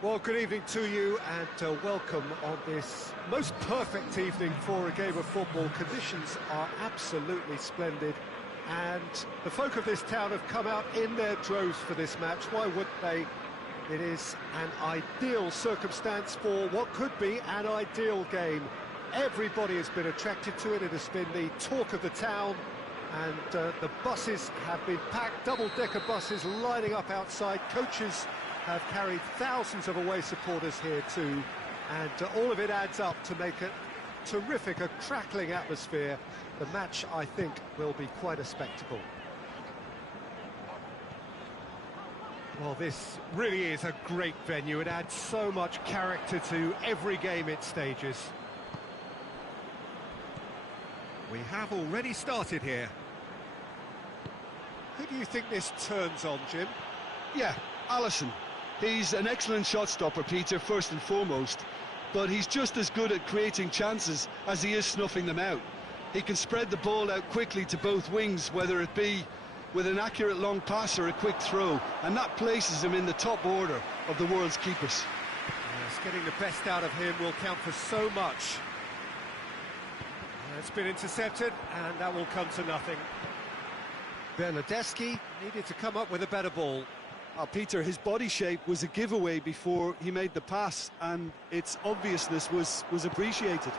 Well, good evening to you and welcome on this most perfect evening for a game of football. Conditions are absolutely splendid and the folk of this town have come out in their droves for this match. Why wouldn't they? It is an ideal circumstance for what could be an ideal game. Everybody has been attracted to it. It has been the talk of the town and the buses have been packed, double-decker buses lining up outside. Coaches have carried thousands of away supporters here too, and all of it adds up to make it terrific, a crackling atmosphere. The match, I think, will be quite a spectacle. Well, this really is a great venue. It adds so much character to every game it stages. We have already started here. Who do you think this turns on, Jim? Yeah, Alisson. He's an excellent shot stopper, Peter, first and foremost, but he's just as good at creating chances as he is snuffing them out. He can spread the ball out quickly to both wings, whether it be with an accurate long pass or a quick throw, and that places him in the top order of the world's keepers. Yes, getting the best out of him will count for so much. It's been intercepted, and that will come to nothing. Bernardeschi needed to come up with a better ball. Peter, his body shape was a giveaway before he made the pass, and its obviousness was appreciated.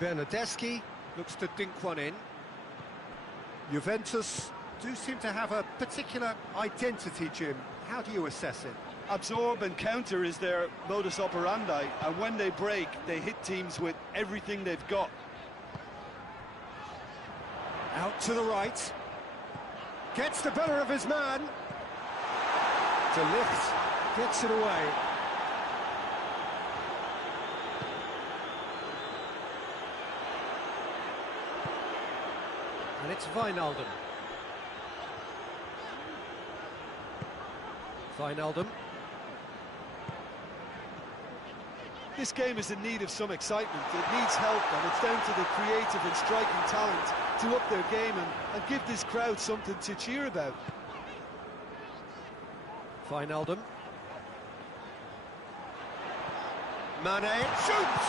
Bernardeschi looks to dink one in. Juventus do seem to have a particular identity, Jim. How do you assess it? Absorb and counter is their modus operandi, and when they break, they hit teams with everything they've got. Out to the right. Gets the better of his man. De Ligt gets it away. And it's Wijnaldum. Wijnaldum. This game is in need of some excitement. It needs help, and it's down to the creative and striking talent to up their game and give this crowd something to cheer about. Wijnaldum. Mane shoots!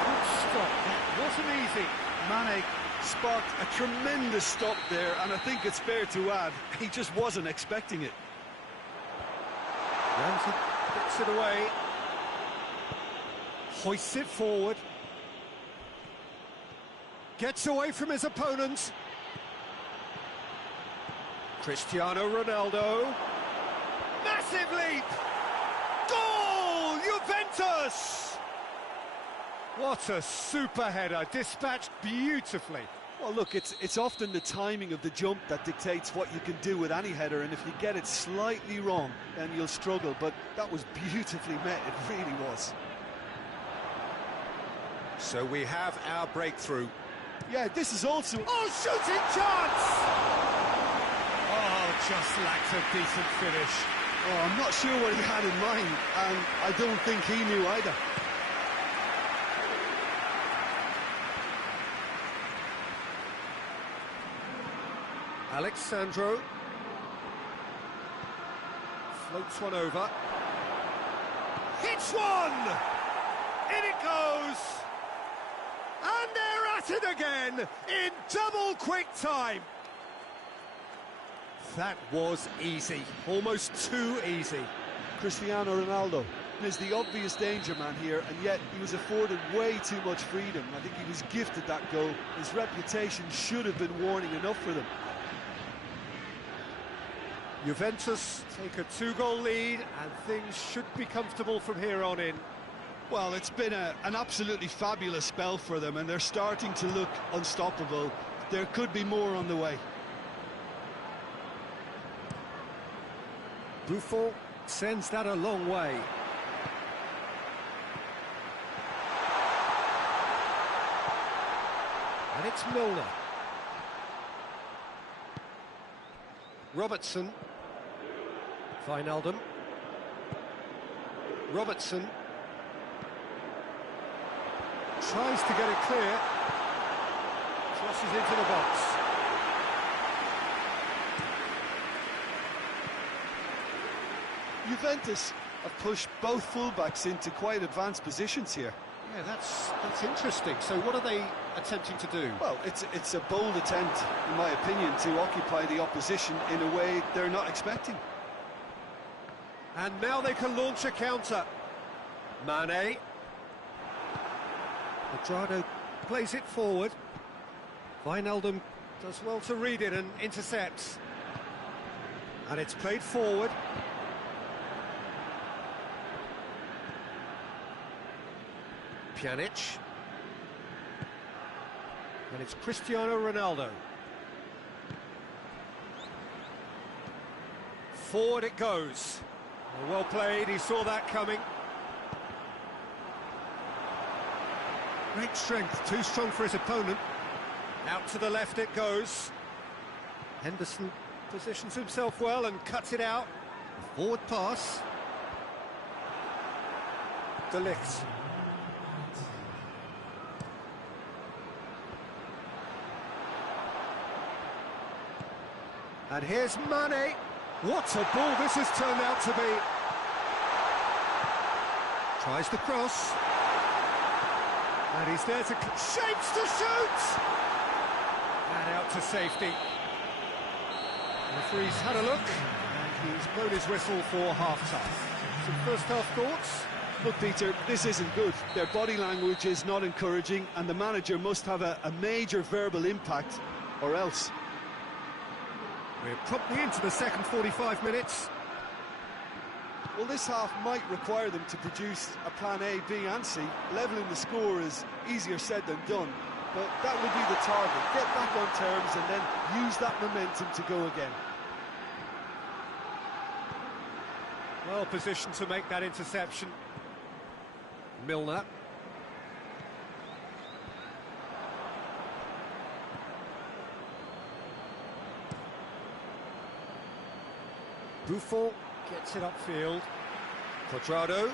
Good stop, that wasn't easy. Mane sparked a tremendous stop there, and I think it's fair to add, he just wasn't expecting it. Ramsey gets it away. Hoists it forward. Gets away from his opponent. Cristiano Ronaldo. Massive leap! Goal! Juventus! What a super header, dispatched beautifully. Well, look, it's often the timing of the jump that dictates what you can do with any header, and if you get it slightly wrong, then you'll struggle, but that was beautifully met, it really was. So we have our breakthrough. Yeah, this is also... Oh, shooting chance! Oh, just lacked a decent finish. Oh, I'm not sure what he had in mind, and I don't think he knew either. Alexandro floats one over. Hits one! In it goes! And they're at it again in double quick time. That was easy, almost too easy. Cristiano Ronaldo is the obvious danger man here, and yet he was afforded way too much freedom. I think he was gifted that goal. His reputation should have been warning enough for them. Juventus take a two-goal lead, and things should be comfortable from here on in. Well, it's been an absolutely fabulous spell for them, and they're starting to look unstoppable. There could be more on the way. Buffon sends that a long way. And it's Milner. Robertson. Wijnaldum. Robertson. Tries to get it clear. Crosses into the box. Juventus have pushed both fullbacks into quite advanced positions here. Yeah, that's interesting. So what are they attempting to do? Well, it's a bold attempt, in my opinion, to occupy the opposition in a way they're not expecting. And now they can launch a counter. Mane. Quadrado plays it forward. Wijnaldum does well to read it and intercepts. And it's played forward. Pjanic. And it's Cristiano Ronaldo. Forward it goes. Well played, he saw that coming. Great strength, too strong for his opponent. Out to the left it goes. Henderson positions himself well and cuts it out. Forward pass. De Ligt. And here's Mane. What a ball this has turned out to be. Tries the cross. And he's there to... shapes to shoot! And out to safety. The referee's had a look, and he's blown his whistle for half-time. Some first-half thoughts? Look, Peter, this isn't good. Their body language is not encouraging, and the manager must have a major verbal impact, or else. We're promptly into the second 45 minutes. Well, this half might require them to produce a plan A, B and C. Levelling the score is easier said than done, but that will be the target. Get back on terms and then use that momentum to go again. Well positioned to make that interception. Milner. Buffon gets it upfield. Quadrado.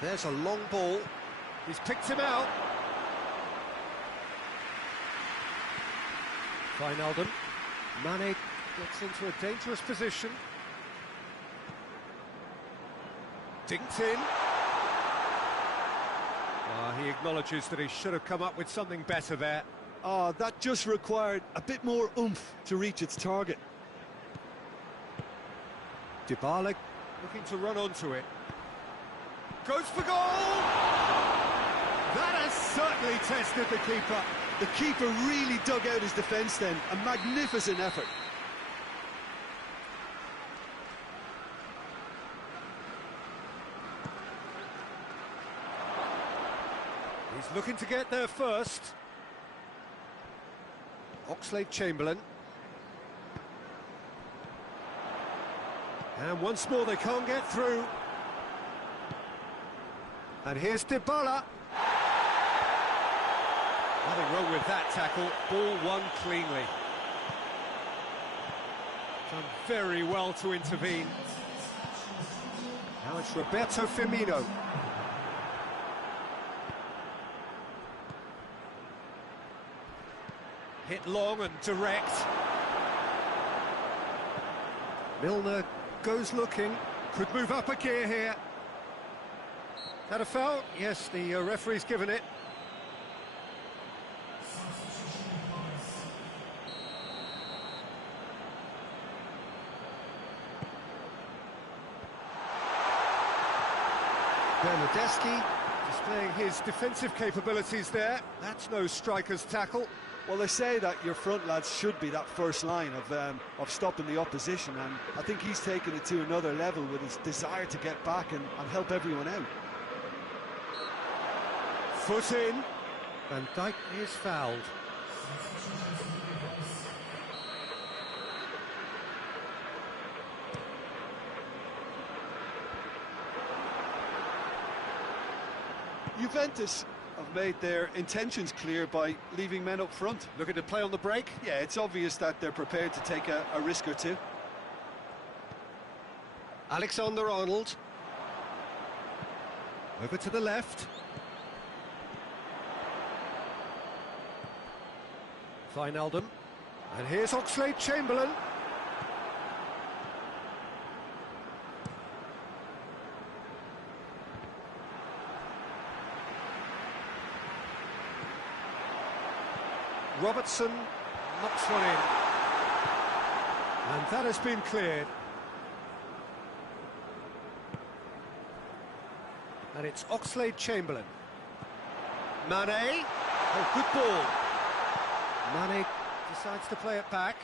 There's a long ball. He's picked him out. Wijnaldum. Mane gets into a dangerous position. Dinked in. He acknowledges that he should have come up with something better there. That just required a bit more oomph to reach its target. Dybala looking to run onto it. Goes for goal! That has certainly tested the keeper. The keeper really dug out his defence then. A magnificent effort. He's looking to get there first. Oxlade-Chamberlain. And once more they can't get through. And here's Dybala. Nothing wrong with that tackle. Ball won cleanly. Done very well to intervene. Now it's Roberto Firmino. Hit long and direct. Milner goes looking, could move up a gear here. That a foul? Yes, the referee's given it. Bernardeschi displaying his defensive capabilities there. That's no striker's tackle. Well, they say that your front lads should be that first line of stopping the opposition, and I think he's taken it to another level with his desire to get back and help everyone out. Foot in. Van Dijk is fouled. Juventus have made their intentions clear by leaving men up front. Looking to play on the break. Yeah, it's obvious that they're prepared to take a risk or two. Alexander-Arnold. Over to the left. Wijnaldum. And here's Oxlade-Chamberlain. Robertson knocks one in. And that has been cleared. And it's Oxlade-Chamberlain. Mane. Oh, good ball. Mane decides to play it back.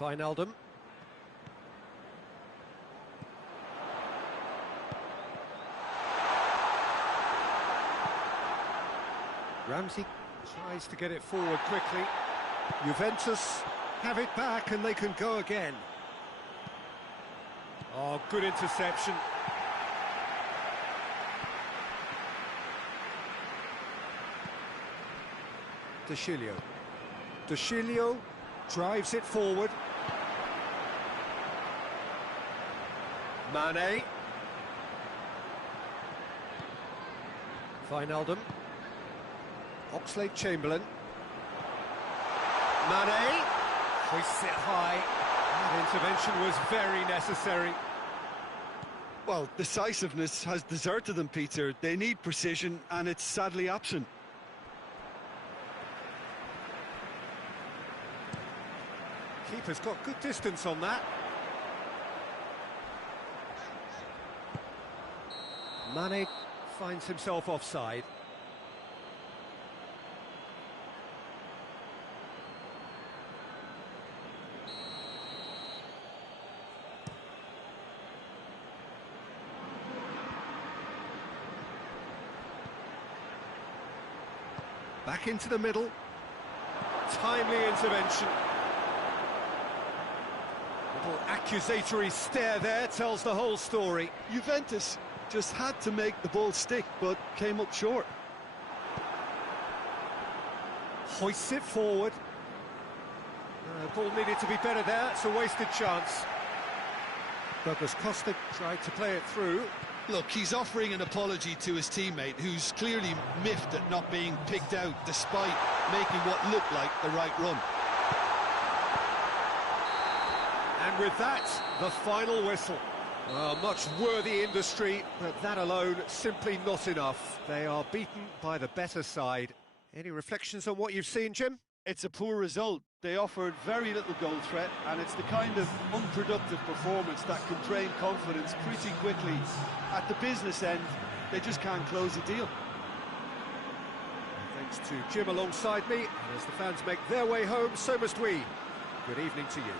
Wijnaldum. Ramsey tries to get it forward quickly. Juventus have it back and they can go again. Oh, good interception. De Sciglio drives it forward. Mane. Wijnaldum. Oxlade-Chamberlain. Mane hoists it high. That intervention was very necessary. Well, decisiveness has deserted them, Peter. They need precision, and it's sadly absent. Keeper's got good distance on that. Mane finds himself offside. Back into the middle. Timely intervention. Little accusatory stare there tells the whole story. Juventus just had to make the ball stick, but came up short. Hoists it forward. Ball needed to be better there. It's a wasted chance. Douglas Costa tried to play it through. Look, he's offering an apology to his teammate, who's clearly miffed at not being picked out despite making what looked like the right run. And with that, the final whistle. Well, much worthy industry, but that alone simply not enough. They are beaten by the better side. Any reflections on what you've seen, Jim? It's a poor result. They offered very little goal threat, and it's the kind of unproductive performance that can drain confidence pretty quickly. At the business end, they just can't close the deal. Thanks to Jim alongside me, and as the fans make their way home, so must we. Good evening to you.